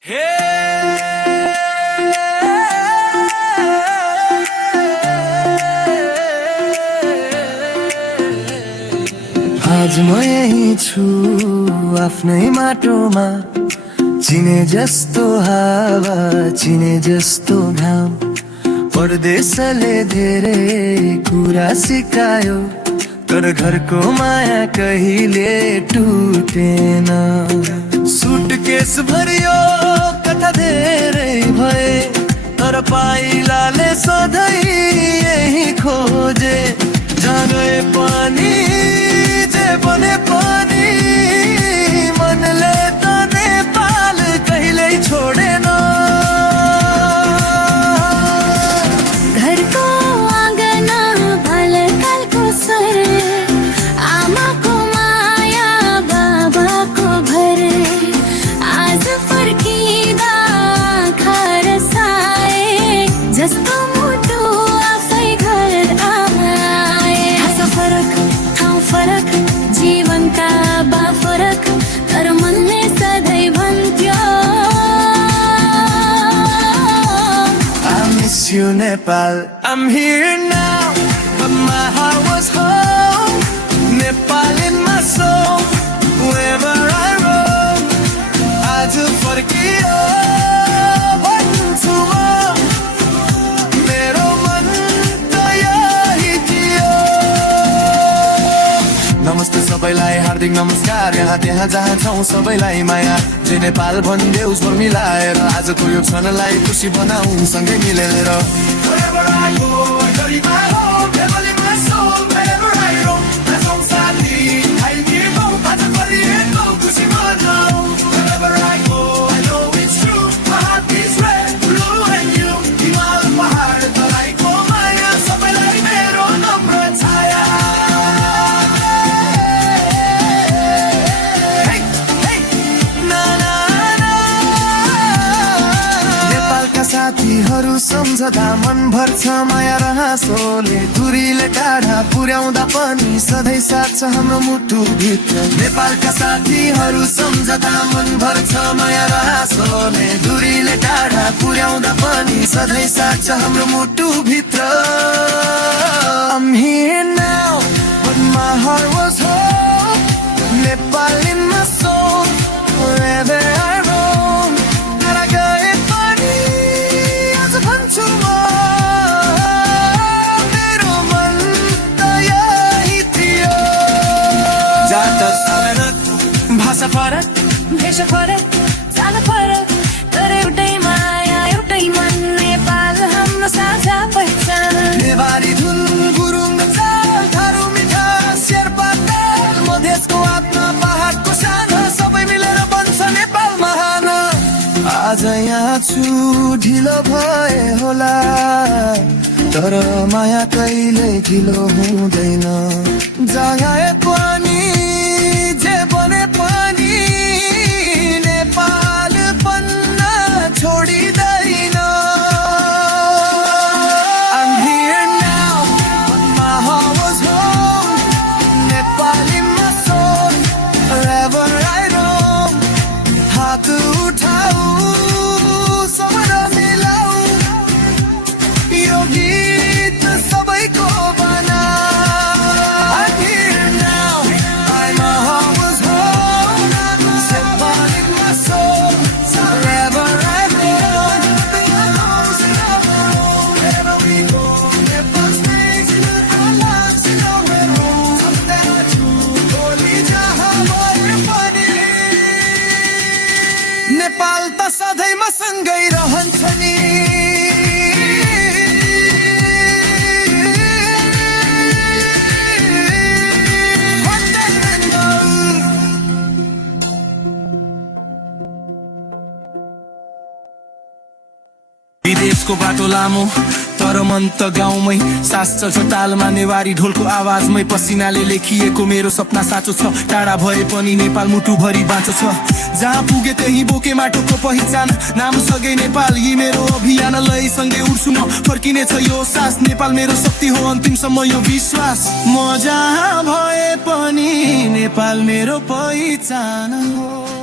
आज म यही छु आफ्नै माटोमा, चिने जस्तो हावा चिने जस्तो घाम। परदेशले धेरै कुरा सिकायो, तर घरको माया कहिले टुटेन। सुटकेस भरियो कथा धेरै भए, तर पाइलाले सधैँ यही खोजे। जहाँ गए पनि जे बने पनि मनले त नेपाल कहिल्यै छोडेन। घरको आँगन भलकालको स्वर, आमाको माया बाबाको घर। आज फर्किँदा आँखा रसाए, जस्तो मुटु आफै घर आए। हाँस फरक ठाउँ फरक, जीवनका बा फरक, तर मनले सधैँ भन्थ्यो I miss you Nepal, I'm here now, but my heart was home. Nepal in my soul, wherever I roam. आज फर्कियो भन्छु म, मेरो मन त यही थियो। नमस्ते सबैलाई, हार्दिक नमस्कार। यहाँ त्यहाँ जहाँ छौँ सबैलाई माया। जे नेपाल भन्देउस मिलाएर आजको यो क्षणलाई खुसी बनाऊ सँगै मिलेर। Wherever I go, I carry my home, Nepal in my soul, wherever I roam. नाचौँ साथी, खाइदिएको, आज फर्किएको खुसी मनाऊ। Wherever I go, I know it's true, my heart beats red, blue and you. हिमाल पहाड तराईको माया, सबैलाई मेरो नम्र छाया। साथीहरू सम्झदा मन भर्छ माया र हाँसोले। दूरीले टाढा पुर्याउँदा पनि सधैँ साथ छ हाम्रो मुटु भित्र। नेपालका साथीहरू सम्झदा मन भर्छ माया र हाँसोले। दूरीले टाढा पुर्याउँदा पनि सधैँ साथ छ हाम्रो मुटु भित्र। I'm here now, but my heart was home. Nepal in my soul, wherever I roam. तर गए पनि आज भन्छु म, मेरो मन त यही थियो। जात फरक, भाषा फरक, भेष फरक, चाल फरक, तर एउटै माया एउटै मन। नेपाल हाम्रो साझा पहिचान। नेवारी धुन, गुरुङ चाल, थारू मिठा, शेर्पा ताल, मधेसको आत्मा, पहाडको शान, सबै मिलेर बन्छ नेपाल महान। आज यहाँ छु ढिलो भए होला, तर माया कहिल्यै ढिलो हुँदैन। जहाँ पनि जे बने पनि नेपाल बन्न छोडिँदैन। I'm here now, but my heart was home. Nepal in my soul, wherever I roam. हात उठाऊ सबैले मिलाऊ, यो गीत सबैको बना। I'm here now, my heart was home. Nepal in my soul, wherever I roam. Wherever we go, Nepal stays in our lives, in our home. Something to बोली जहाँ भए पनि नेपाल त सधैँ मसँगै रहन्छ नि। विदेशको बाटो लामो, तर मन त गाउँमै। सास चल्छ तालमा, नेवारी ढोलको आवाजमै। पसिनाले लेखिएको मेरो सपना साँचो छ, टाढा भए पनि नेपाल मुटुभरि बाँचो छ। जहाँ पुगे त्यही बोके माटोको पहिचान, नाम सगे नेपाल यी मेरो अभियान। लयसँगै उड्छु म, फर्किने छ यो सास, नेपाल मेरो शक्ति हो अन्तिमसम्म यो विश्वास। म जहाँ भए पनि नेपाल मेरो पहिचान हो।